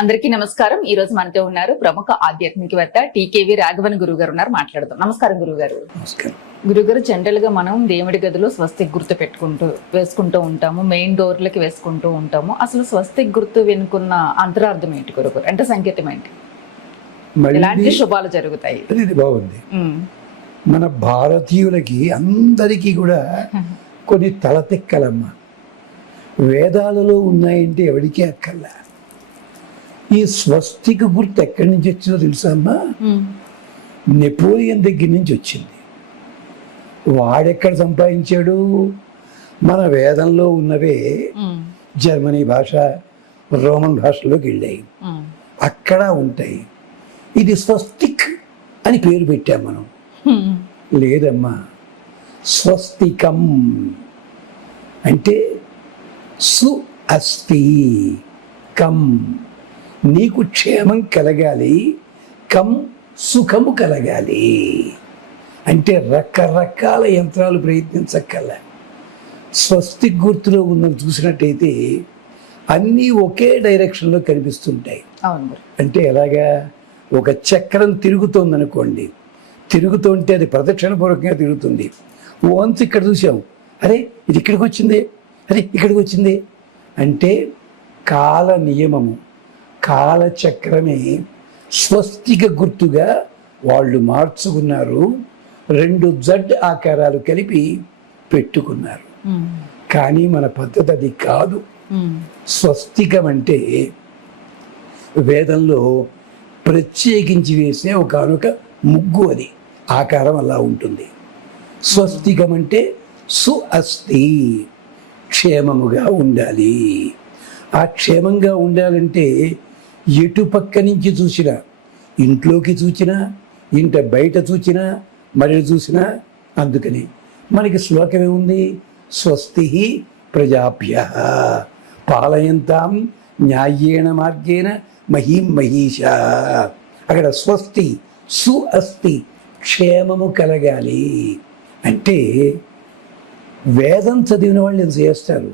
అందరికీ నమస్కారం. ఈ రోజు మనతో ఉన్నారు ప్రముఖ ఆధ్యాత్మికవేత్త టీకేవి రాఘవన్ గురువు గారు ఉన్నారు. మాట్లాడదాం. నమస్కారం గురువు గారు. గురుగారు, జనరల్ గా మనం దేవుడి గదిలో స్వస్తిక్ గుర్తు వేసుకుంటూ ఉంటాము, మెయిన్ డోర్లకి వేసుకుంటూ ఉంటాము. అసలు స్వస్తిక్ గుర్తు వెనుకున్న అంతరార్థం ఏంటి గురుగారు? అంటే సంకేతం ఏంటి? ఎలాంటి శుభాలు జరుగుతాయి? ఇది బాగుంది. మన భారతీయులకి అందరికీ కూడా కొన్ని తలతిక్కలమ్మ. వేదాలలో ఉన్నాయంటే ఎవరికీ అక్కర్లా. ఈ స్వస్తిక గుర్తు ఎక్కడి నుంచి వచ్చిందో తెలుసా అమ్మా? నెపోలియన్ దగ్గర నుంచి వచ్చింది. వాడెక్కడ సంపాదించాడు? మన వేదంలో ఉన్నవే జర్మనీ భాష, రోమన్ భాషలోకి వెళ్ళాయి, అక్కడ ఉంటాయి. ఇది స్వస్తిక్ అని పేరు పెట్టాం మనం. లేదమ్మా, స్వస్తికం అంటే సు అస్తి కం, నీకు క్షేమం కలగాలి, కం సుఖము కలగాలి. అంటే రకరకాల యంత్రాలు ప్రయత్నించక్కల. స్వస్తిక్ గుర్తులో ఉన్నది చూసినట్టయితే అన్నీ ఒకే డైరెక్షన్లో కనిపిస్తుంటాయి. అంటే ఎలాగా? ఒక చక్రం తిరుగుతోందనుకోండి, తిరుగుతుంటే అది ప్రదక్షిణపూర్వకంగా తిరుగుతుంది. ఓన్స్ ఇక్కడ చూసాం, అరే ఇది ఇక్కడికి వచ్చింది, అరే ఇక్కడికి వచ్చింది. అంటే కాల నియమము, కాలచక్రమే స్వస్తిక గుర్తుగా వాళ్ళు మార్చుకున్నారు. 2 జడ్ ఆకారాలు కలిపి పెట్టుకున్నారు. కానీ మన పద్ధతి అది కాదు. స్వస్తికం అంటే వేదంలో ప్రత్యేకించి వేసే ఒకనొక ముగ్గు, అది ఆకారం అలా ఉంటుంది. స్వస్తికం అంటే సు అస్తి, క్షేమముగా ఉండాలి. ఆ క్షేమంగా ఉండాలంటే ఎటు పక్క నుంచి చూసినా, ఇంట్లోకి చూసినా, ఇంట బయట చూసినా, మరి చూసినా. అందుకని మనకి శ్లోకం ఏముంది? స్వస్తి ప్రజాభ్య పాలయంతాం న్యాయేణ మార్గేణ మహీం మహీష. అక్కడ స్వస్తి సు అస్తి, క్షేమము కలగాలి. అంటే వేదం చదివిన వాళ్ళు ఎంత చేస్తారు,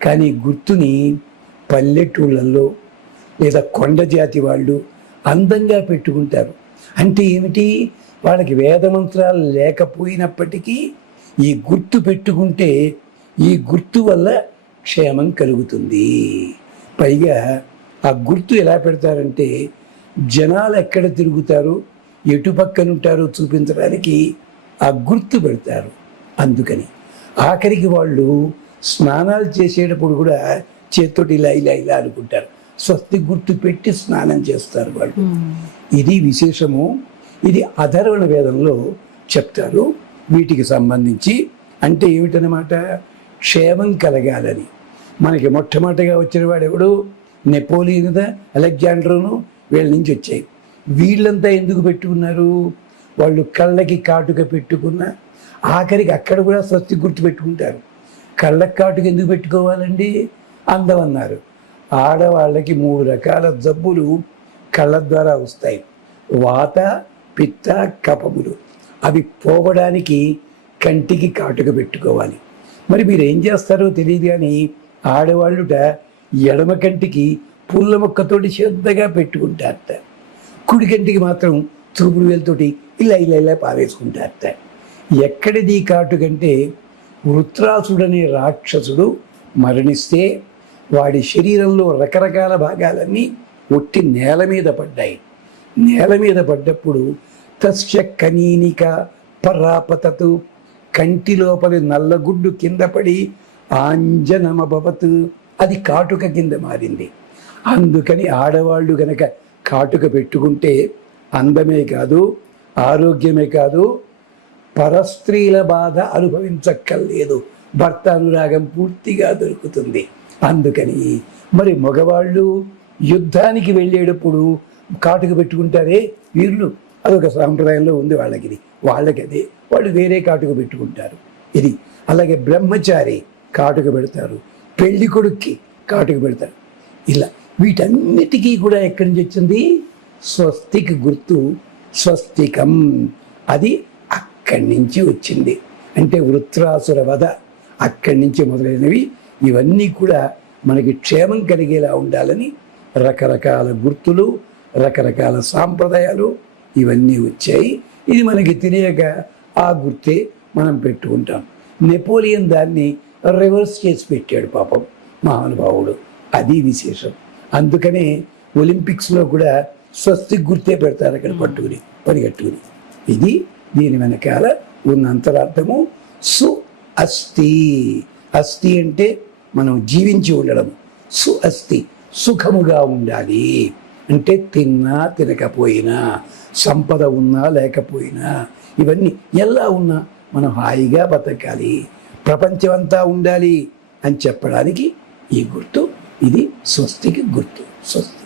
కానీ గుర్తుని పల్లెటూళ్ళల్లో లేదా కొండ జాతి వాళ్ళు అందంగా పెట్టుకుంటారు. అంటే ఏమిటి? వాళ్ళకి వేదమంత్రాలు లేకపోయినప్పటికీ ఈ గుర్తు పెట్టుకుంటే ఈ గుర్తు వల్ల క్షేమం కలుగుతుంది. పైగా ఆ గుర్తు ఎలా పెడతారంటే జనాలు ఎక్కడ తిరుగుతారు, ఎటు పక్కనుంటారో చూపించడానికి ఆ గుర్తు పెడతారు. అందుకని ఆఖరికి వాళ్ళు స్నానాలు చేసేటప్పుడు కూడా చేత్తోటి ఇలా ఇలా ఇలా అనుకుంటారు. స్వస్తి గుర్తు పెట్టి స్నానం చేస్తారు వాళ్ళు. ఇది విశేషము. ఇది అధర్వణ వేదంలో చెప్తారు వీటికి సంబంధించి. అంటే ఏమిటనమాట? క్షేమం కలగాలని. మనకి మొట్టమొదటిగా వచ్చిన వాడు ఎవడు? నెపోలియన్, అలెగ్జాండర్ను, వీళ్ళ నుంచి వచ్చాయి. వీళ్ళంతా ఎందుకు పెట్టుకున్నారు? వాళ్ళు కళ్ళకి కాటుక పెట్టుకున్న, ఆఖరికి అక్కడ కూడా స్వస్తి గుర్తు పెట్టుకుంటారు. కళ్ళకి కాటుక ఎందుకు పెట్టుకోవాలండి? అందం అన్నారు. ఆడవాళ్ళకి 3 రకాల జబ్బులు కళ్ళ ద్వారా వస్తాయి. వాత, పిత్త, కఫములు. అవి పోవడానికి కంటికి కాటుక పెట్టుకోవాలి. మరి మీరు ఏం చేస్తారో తెలియదు కానీ ఆడవాళ్ళుట ఎడమ కంటికి పుల్ల మొక్కతోటి శ్రద్ధగా పెట్టుకుంటారట. కుడి కంటికి మాత్రం చూపుడు వేలతోటి ఇలా ఇలా ఇలా పారేసుకుంటారట. ఎక్కడిది కాటుకంటే వృత్రాసుడనే రాక్షసుడు మరణిస్తే వాడి శరీరంలో రకరకాల భాగాలన్నీ ఒట్టి నేల మీద పడ్డాయి. నేల మీద పడ్డప్పుడు తస్య కనీనిక పరాపతతు, కంటి లోపలి నల్లగుడ్డు కింద పడి ఆంజనమభవత్, అది కాటుక కింద మారింది. అందుకని ఆడవాళ్ళు గనక కాటుక పెట్టుకుంటే అందమే కాదు, ఆరోగ్యమే కాదు, పరస్త్రీల బాధ అనుభవించక్కర్లేదు, భర్త అనురాగం పూర్తిగా దొరుకుతుంది. అందుకని మరి మగవాళ్ళు యుద్ధానికి వెళ్ళేటప్పుడు కాటుక పెట్టుకుంటారే వీళ్ళు, అదొక సాంప్రదాయంలో ఉంది వాళ్ళకి. వాళ్ళకదే వాళ్ళు వేరే కాటుక పెట్టుకుంటారు. ఇది అలాగే బ్రహ్మచారి కాటుక పెడతారు, పెళ్లి కొడుక్కి కాటుక పెడతారు. ఇలా వీటన్నిటికీ కూడా ఎక్కడి నుంచి వచ్చింది? స్వస్తిక్ గుర్తు, స్వస్తికం, అది అక్కడి నుంచి వచ్చింది. అంటే వృత్రాసుర వధ అక్కడి నుంచి మొదలైనవి. ఇవన్నీ కూడా మనకి క్షేమం కలిగేలా ఉండాలని రకరకాల గుర్తులు, రకరకాల సాంప్రదాయాలు ఇవన్నీ వచ్చాయి. ఇది మనకి తెలియక ఆ గుర్తే మనం పెట్టుకుంటాం. నెపోలియన్ దాన్ని రివర్స్ చేసి పెట్టాడు పాపం మహానుభావుడు. అది విశేషం. అందుకనే ఒలింపిక్స్లో కూడా స్వస్తిక్ గుర్తే పెడతారు అక్కడ పట్టుకుని పరిగెట్టుకుని. ఇది దీని వెనకాల ఉన్న అంతరార్థము. సు అస్థి. అస్థి అంటే మనం జీవించి ఉండడం. సు అస్థి సుఖముగా ఉండాలి అంటే తిన్నా తినకపోయినా, సంపద ఉన్నా లేకపోయినా, ఇవన్నీ ఎలా ఉన్నా మనం హాయిగా బతకాలి, ప్రపంచమంతా ఉండాలి అని చెప్పడానికి ఈ గుర్తు. ఇది స్వస్తికి గుర్తు. స్వస్తి.